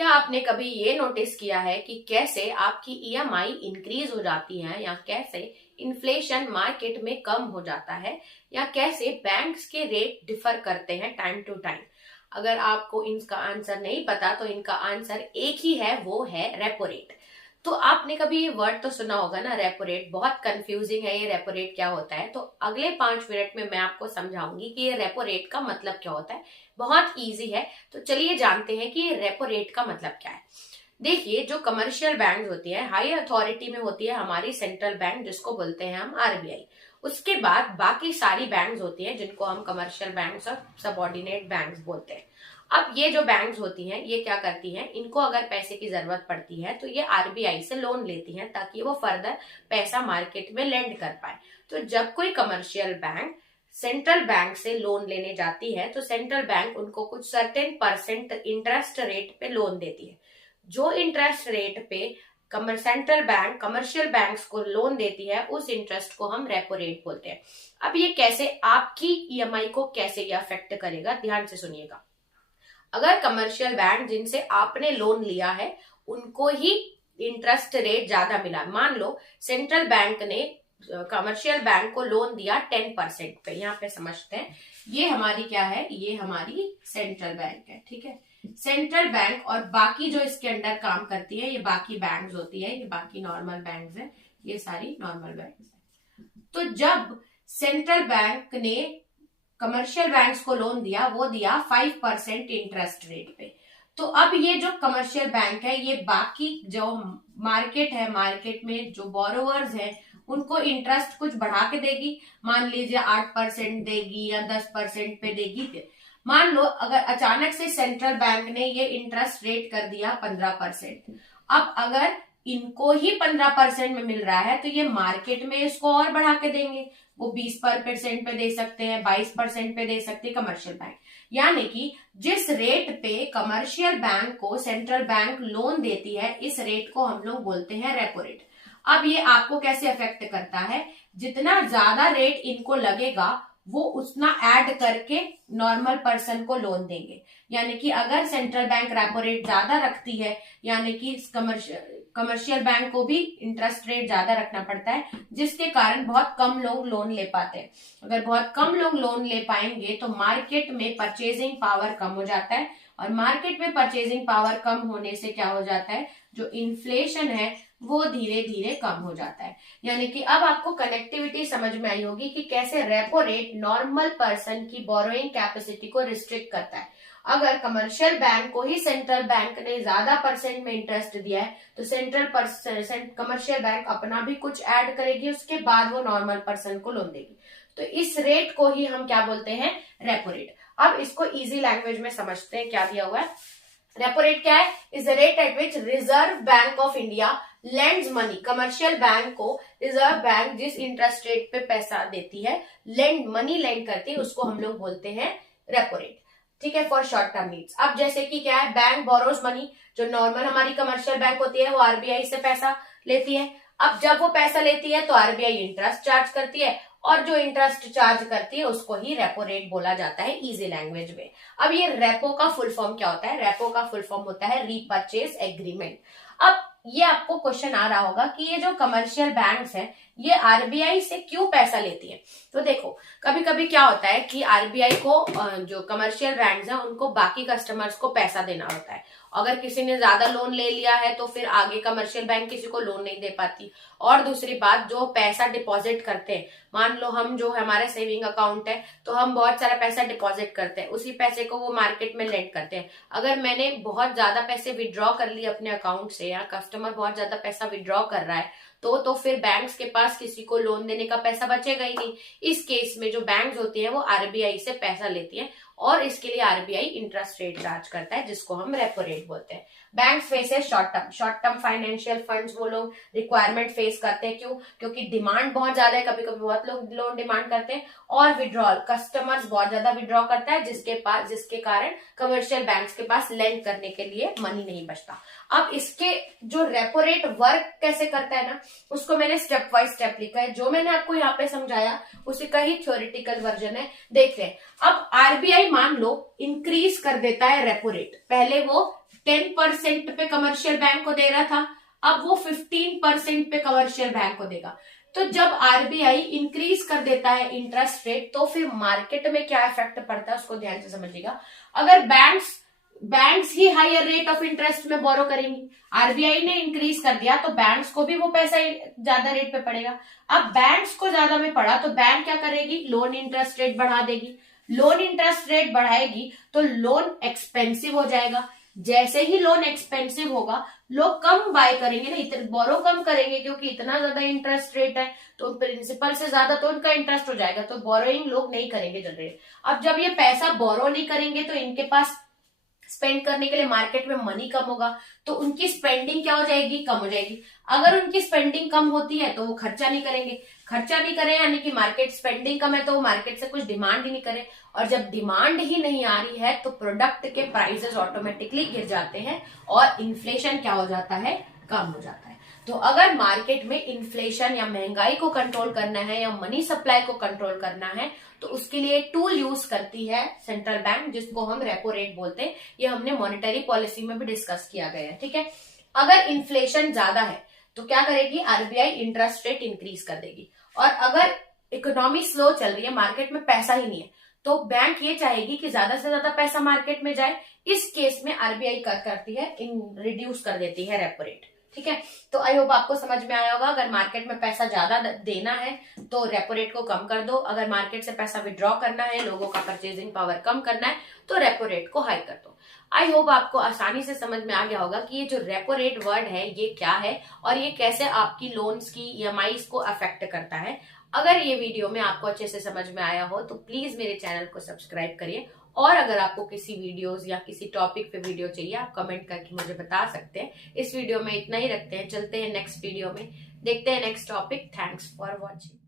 क्या आपने कभी ये नोटिस किया है कि कैसे आपकी ईएमआई इंक्रीज हो जाती है या कैसे इन्फ्लेशन मार्केट में कम हो जाता है या कैसे बैंक्स के रेट डिफर करते हैं टाइम टू टाइम। अगर आपको इनका आंसर नहीं पता तो इनका आंसर एक ही है, वो है रेपो रेट। तो आपने कभी ये वर्ड तो सुना होगा ना, रेपो रेट। बहुत कंफ्यूजिंग है ये रेपो रेट क्या होता है। तो अगले 5 मिनट में मैं आपको समझाऊंगी कि ये रेपो रेट का मतलब क्या होता है। बहुत इजी है, तो चलिए जानते हैं कि ये रेपो रेट का मतलब क्या है। देखिए, जो कमर्शियल बैंक होती है, हाई अथॉरिटी में होती है हमारी सेंट्रल बैंक, जिसको बोलते हैं हम आरबीआई। उसके बाद बाकी सारी बैंक्स होती हैं जिनको हम कमर्शियल बैंक्स और सबऑर्डिनेट बैंक्स बोलते हैं। अब ये जो बैंक्स होती हैं ये क्या करती हैं, इनको अगर पैसे की जरूरत पड़ती है तो ये आरबीआई से लोन लेती हैं ताकि वो फर्दर पैसा मार्केट में लेंड कर पाए। तो जब कोई कमर्शियल बैंक सेंट्रल बैंक से लोन लेने जाती है तो सेंट्रल बैंक उनको कुछ सर्टेन परसेंट इंटरेस्ट रेट पे लोन देती है। जो इंटरेस्ट रेट पे सेंट्रल बैंक कमर्शियल बैंक्स को लोन देती है, उस इंटरेस्ट को हम रेपो रेट बोलते हैं। अब ये कैसे आपकी ईएमआई को कैसे ये अफेक्ट करेगा, ध्यान से सुनिएगा। अगर कमर्शियल बैंक जिनसे आपने लोन लिया है उनको ही इंटरेस्ट रेट ज्यादा मिला, मान लो सेंट्रल बैंक ने कमर्शियल बैंक को लोन दिया 10% पे। यहाँ पे समझते हैं, ये हमारी क्या है, ये हमारी सेंट्रल बैंक है, ठीक है। सेंट्रल बैंक और बाकी जो इसके अंडर काम करती है ये बाकी बैंक्स होती है, ये बाकी नॉर्मल बैंक्स है, ये सारी नॉर्मल बैंक्स है। तो जब सेंट्रल बैंक ने कमर्शियल बैंक्स को लोन दिया, वो दिया 5% इंटरेस्ट रेट पे। तो अब ये जो कमर्शियल बैंक है ये बाकी जो मार्केट है, मार्केट में जो बोरोवर्स है उनको इंटरेस्ट कुछ बढ़ा के देगी। मान लीजिए 8% देगी या 10% पे देगी। मान लो अगर अचानक से सेंट्रल बैंक ने ये इंटरेस्ट रेट कर दिया 15%। अब अगर इनको ही 15% में मिल रहा है तो ये मार्केट में इसको और बढ़ा के देंगे। वो 20% पे दे सकते हैं, 22% पे दे सकते हैं कमर्शियल बैंक। यानी कि जिस रेट पे कमर्शियल बैंक को सेंट्रल बैंक लोन देती है, इस रेट को हम लोग बोलते हैं रेपो रेट। अब ये आपको कैसे अफेक्ट करता है, जितना ज्यादा रेट इनको लगेगा वो उतना ऐड करके नॉर्मल पर्सन को लोन देंगे। यानी कि अगर सेंट्रल बैंक रेपो रेट ज्यादा रखती है, यानी कि कमर्शियल बैंक को भी इंटरेस्ट रेट ज्यादा रखना पड़ता है, जिसके कारण बहुत कम लोग लोन ले पाते हैं। अगर बहुत कम लोग लोन ले पाएंगे तो मार्केट में परचेजिंग पावर कम हो जाता है, और मार्केट में परचेजिंग पावर कम होने से क्या हो जाता है, जो इन्फ्लेशन है वो धीरे धीरे कम हो जाता है। यानी कि अब आपको कनेक्टिविटी समझ में आई होगी कि कैसे रेपो रेट नॉर्मल पर्सन की बोरोइंग कैपेसिटी को रिस्ट्रिक्ट करता है। अगर कमर्शियल बैंक को ही सेंट्रल बैंक ने ज्यादा परसेंट में इंटरेस्ट दिया है तो कमर्शियल बैंक अपना भी कुछ ऐड करेगी, उसके बाद वो नॉर्मल पर्सन को लोन देगी। तो इस रेट को ही हम क्या बोलते हैं, रेपो रेट। अब इसको इजी लैंग्वेज में समझते हैं, क्या दिया हुआ है। रेपो रेट क्या है, is the rate at which reserve bank of India lends money. Commercial bank को रिजर्व बैंक जिस इंटरेस्ट रेट पे पैसा देती है, मनी लेंड करती है, उसको हम लोग बोलते हैं रेपो रेट, ठीक है, फॉर शॉर्ट टर्म नीड्स। अब जैसे कि क्या है, बैंक बोरोज मनी, जो नॉर्मल हमारी कमर्शियल बैंक होती है वो आरबीआई से पैसा लेती है। अब जब वो पैसा लेती है तो आरबीआई इंटरेस्ट चार्ज करती है, और जो इंटरेस्ट चार्ज करती है उसको ही रेपो रेट बोला जाता है इजी लैंग्वेज में। अब ये रेपो का फुल फॉर्म क्या होता है, रेपो का फुल फॉर्म होता है रीपर्चेज एग्रीमेंट। अब ये आपको क्वेश्चन आ रहा होगा कि ये जो कमर्शियल बैंक्स हैं ये आरबीआई से क्यों पैसा लेती हैं। तो देखो, कभी कभी क्या होता है कि आरबीआई को जो कमर्शियल बैंक्स हैं उनको बाकी कस्टमर्स को पैसा देना होता है। अगर किसी ने ज्यादा लोन ले लिया है तो फिर आगे कमर्शियल बैंक किसी को लोन नहीं दे पाती। और दूसरी बात, जो पैसा डिपॉजिट करते हैं, मान लो हम जो हमारा सेविंग अकाउंट है तो हम बहुत सारा पैसा डिपॉजिट करते हैं, उसी पैसे को वो मार्केट में लेंड करते हैं। अगर मैंने बहुत ज्यादा पैसे विड्रॉ कर लिए अपने अकाउंट से, या कस्टमर बहुत ज्यादा पैसा विड्रॉ कर रहा है, तो फिर बैंक्स के पास किसी को लोन देने का पैसा बचेगा ही नहीं। इस केस में जो बैंक्स होती हैं वो आरबीआई से पैसा लेती हैं, और इसके लिए आरबीआई इंटरेस्ट रेट चार्ज करता है, जिसको हम रेपो रेट बोलते हैं। Banks faces short term financial funds, वो लोग रिक्वायरमेंट फेस करते हैं। क्यों? क्योंकि डिमांड बहुत ज्यादा है, कभी कभी बहुत लोग लोन डिमांड करते हैं, और विड्रॉल, कस्टमर्स बहुत ज्यादा विड्रॉ करता है, जिसके कारण कमर्शियल बैंक्स के पास लेंड करने के लिए मनी नहीं बचता। अब इसके जो रेपो रेट वर्क कैसे करता है ना, उसको मैंने स्टेप बाय स्टेप लिखा है। जो मैंने आपको यहाँ पे समझाया उसी का ही थ्योरेटिकल वर्जन है, देख रहे हैं। अब आरबीआई मान लो इंक्रीज कर देता है रेपो रेट, पहले वो 10% पे कमर्शियल बैंक को दे रहा था, अब वो 15% पे कमर्शियल बैंक को देगा। तो जब आरबीआई इंक्रीज कर देता है इंटरेस्ट रेट, तो फिर मार्केट में क्या इफेक्ट पड़ता है उसको ध्यान से समझिएगा। अगर बैंक्स ही हायर रेट ऑफ इंटरेस्ट में बोरो करेंगी, आरबीआई ने इंक्रीज कर दिया तो बैंक्स को भी वो पैसा ज्यादा रेट पे पड़ेगा। अब बैंक्स को ज्यादा में पड़ा तो बैंक क्या करेगी, लोन इंटरेस्ट रेट बढ़ा देगी। लोन इंटरेस्ट रेट बढ़ाएगी तो लोन एक्सपेंसिव हो जाएगा। जैसे ही लोन एक्सपेंसिव होगा, लोग कम बाय करेंगे ना, इतने बोरो कम करेंगे, क्योंकि इतना ज्यादा इंटरेस्ट रेट है तो प्रिंसिपल से ज्यादा तो उनका इंटरेस्ट हो जाएगा, तो बोरोइंग लोग नहीं करेंगे जनरेट। अब जब ये पैसा बोरो नहीं करेंगे तो इनके पास स्पेंड करने के लिए मार्केट में मनी कम होगा, तो उनकी स्पेंडिंग क्या हो जाएगी, कम हो जाएगी। अगर उनकी स्पेंडिंग कम होती है तो वो खर्चा नहीं करेंगे, खर्चा नहीं करें यानी कि मार्केट स्पेंडिंग कम है तो वो मार्केट से कुछ डिमांड ही नहीं करे, और जब डिमांड ही नहीं आ रही है तो प्रोडक्ट के प्राइसेस ऑटोमेटिकली गिर जाते हैं और इन्फ्लेशन क्या हो जाता है, कम हो जाता है। तो अगर मार्केट में इन्फ्लेशन या महंगाई को कंट्रोल करना है या मनी सप्लाई को कंट्रोल करना है तो उसके लिए टूल यूज करती है सेंट्रल बैंक, जिसको हम रेपो रेट बोलते हैं। ये हमने मॉनेटरी पॉलिसी में भी डिस्कस किया गया है, ठीक है। अगर इन्फ्लेशन ज्यादा है तो क्या करेगी, आरबीआई इंटरेस्ट रेट इंक्रीज कर देगी। और अगर इकोनॉमी स्लो चल रही है, मार्केट में पैसा ही नहीं है, तो बैंक ये चाहेगी कि ज्यादा से ज्यादा पैसा मार्केट में जाए। इस केस में आरबीआई करती है रिड्यूस कर देती है रेपो रेट, ठीक है। तो आई होप आपको समझ में आया होगा। अगर मार्केट में पैसा ज्यादा देना है तो रेपो रेट को कम कर दो, अगर मार्केट से पैसा विड्रॉ करना है, लोगों का परचेजिंग पावर कम करना है, तो रेपो रेट को हाई कर दो। आई होप आपको आसानी से समझ में आ गया होगा कि ये जो रेपो रेट वर्ड है ये क्या है और ये कैसे आपकी लोन्स की ईएमआईज को अफेक्ट करता है। अगर ये वीडियो में आपको अच्छे से समझ में आया हो तो प्लीज मेरे चैनल को सब्सक्राइब करिए, और अगर आपको किसी वीडियोस या किसी टॉपिक पे वीडियो चाहिए आप कमेंट करके मुझे बता सकते हैं। इस वीडियो में इतना ही रखते हैं, चलते हैं नेक्स्ट वीडियो में, देखते हैं next topic. Thanks for watching.